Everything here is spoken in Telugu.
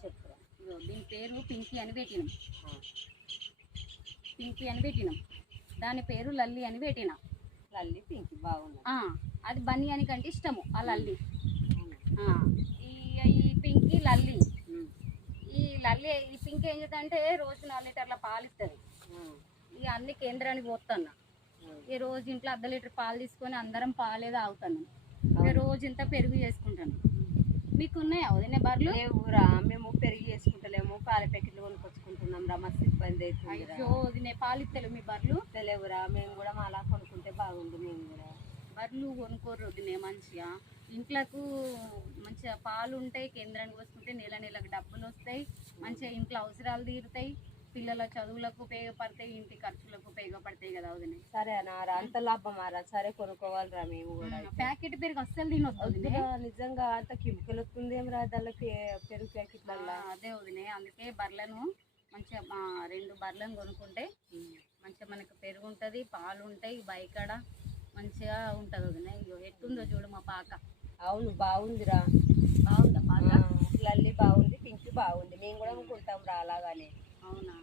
చెప్పురా దీని పేరు పింకీ అని పెట్టినాం. పింకీ అని పెట్టినాం. దాని పేరు లల్లి అని పెట్టినాం. లల్లి పింకి బాగుంది. అది బన్నీ అని కంటే ఇష్టము ఆ లల్లి. ఈ పింకీ లల్లి. ఈ లల్లి ఈ పింక్ ఏం చేస్తా అంటే రోజు నాలుగు లీటర్ల పాలు ఇస్తుంది. ఇక అన్ని కేంద్రానికి పోతున్నా ఈ రోజు ఇంట్లో అర్ధ లీటర్ పాలు తీసుకొని అందరం పాలే తాగుతాను ఇక రోజు ఇంత పెరుగు చేసుకుంటాను మీకు ఉన్నాయా వదిన బర్రెలు? లేవురా మేము పెరిగి చేసుకుంటలేము పాల ప్యాకెట్లు కొనుక్కొచ్చుకుంటున్నాం రా మస్తు ఇబ్బంది అవుతుంది అయ్యో వదినే పాలు ఇస్తలేవు మీ బర్రెలు? లేవురా మేము కూడా అలా కొనుక్కుంటే బాగుండు మేము కూడా. బర్రెలు కొనుక్కోరు వదినే మంచిగా. ఇంట్లోకు మంచిగా పాలు ఉంటాయి కేంద్రానికి వస్తుంటే నెల నెలకు డబ్బులు వస్తాయి మంచిగా ఇంట్లో అవసరాలు తీరుతాయి. పిల్లల చదువులకు ఉపయోగపడతాయి ఇంటి ఖర్చులకు ఉపయోగపడతాయి కదా వదినే. సరే అన్నారా అంత లాభం ఆరా? సరే కొనుక్కోవాలిరా మేము కూడా ప్యాకెట్ పెరుగు అస్సలు తినొద్దు వదినే. వద్దురా, నిజంగా అంత కెమికల్ వస్తుందేం దానిలో పే- పెరుగు ప్యాకెట్లల్లా అదే వదినే అందుకే బర్రెలను మంచిగా మా రెండు బర్రెలను కొనుక్కుంటే మంచిగా మనకు పెరుగు ఉంటుంది పాలు ఉంటాయి బయకాడ మంచిగా ఉంటుంది వదినే. ఇగో ఎట్టుందో చూడు మా పాక. అవును బాగుందిరా. బాగుందా పాక? లల్లి బాగుంది పింక్ బాగుంది. మేము కూడా అనుకుంటాం రా అలాగానే. అవునా